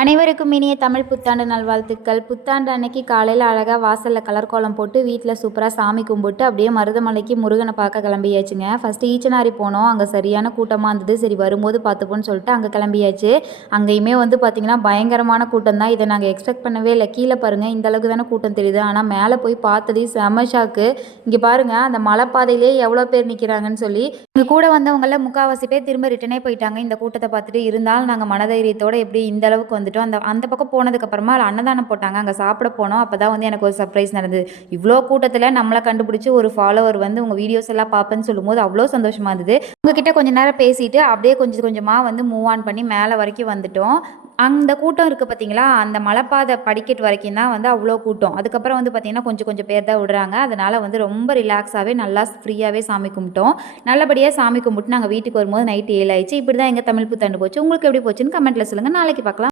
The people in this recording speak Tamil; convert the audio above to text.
அனைவருக்கும் இனிய தமிழ் புத்தாண்டு நல்வாழ்த்துக்கள். புத்தாண்டு அன்னைக்கு காலையில் அழகாக வாசலில் கலர் கோலம் போட்டு வீட்டில் சூப்பராக சாமி கும்பிட்டு அப்படியே மருதமலைக்கு முருகனை பார்க்க கிளம்பியாச்சுங்க. ஃபஸ்ட்டு ஈச்சனாரி போனோம். அங்கே சரியான கூட்டமாக இருந்தது. சரி வரும்போது பார்த்துப்போன்னு சொல்லிட்டு அங்கே கிளம்பியாச்சு. அங்கேயுமே வந்து பார்த்திங்கன்னா பயங்கரமான கூட்டம் தான். இதை நாங்கள் எக்ஸ்பெக்ட் பண்ணவே இல்லை. கீழே பாருங்கள், இந்த அளவுக்கு தானே கூட்டம் தெரியுது. ஆனால் மேலே போய் பார்த்ததே செம ஷாக்கு. இங்கே பாருங்கள், அந்த மலைப்பாதையிலே எவ்வளோ பேர் நிற்கிறாங்கன்னு சொல்லி. எங்கள் கூட வந்தவங்கள முக்கால்வாசி பேர் திரும்ப ரிட்டனே போயிட்டாங்க இந்த கூட்டத்தை பார்த்துட்டு. இருந்தாலும் நாங்கள் மனதைரியத்தோடு எப்படி இந்த அளவுக்கு வந்துட்டோம். அந்த அந்த பக்கம் போனதுக்கப்புறமா அன்னதானம் போட்டாங்க. அங்கே சாப்பிட போனோம். அப்போ தான் வந்து எனக்கு ஒரு சர்ப்ரைஸ் நடந்தது. இவ்வளோ கூட்டத்தில் நம்மளை கண்டுபிடிச்சி ஒரு ஃபாலோவர் வந்து உங்கள் வீடியோஸ் எல்லாம் பார்ப்பேன்னு சொல்லும்போது அவ்வளோ சந்தோஷமாக இருந்தது. உங்ககிட்ட கொஞ்சம் நேரம் பேசிட்டு அப்படியே கொஞ்சம் கொஞ்சமாக வந்து மூவ் ஆன் பண்ணி மேலே வரைக்கும் வந்துட்டோம். அந்த கூட்டம் இருக்குது பார்த்தீங்களா, அந்த மலைப்பாதை படிக்கட்டு வரைக்கும் தான் வந்து அவ்வளோ கூட்டம். அதுக்கப்புறம் வந்து பார்த்திங்கன்னா கொஞ்சம் கொஞ்சம் பேர் தான் விடுறாங்க. அதனால் வந்து ரொம்ப ரிலாக்ஸாகவே நல்லா ஃப்ரீயாகவே சாமி கும்பிட்டோம். நல்லபடியாக சாமி கும்பிட்டு நாங்கள் வீட்டுக்கு வரும்போது நைட்டு 7 ஆயிடுச்சு. இப்படி தான் எங்கள் தமிழ் புத்தாண்டு போச்சு. உங்களுக்கு எப்படி போச்சுன்னு கமெண்ட்டில் சொல்லுங்கள். நாளைக்கு பார்க்கலாம்.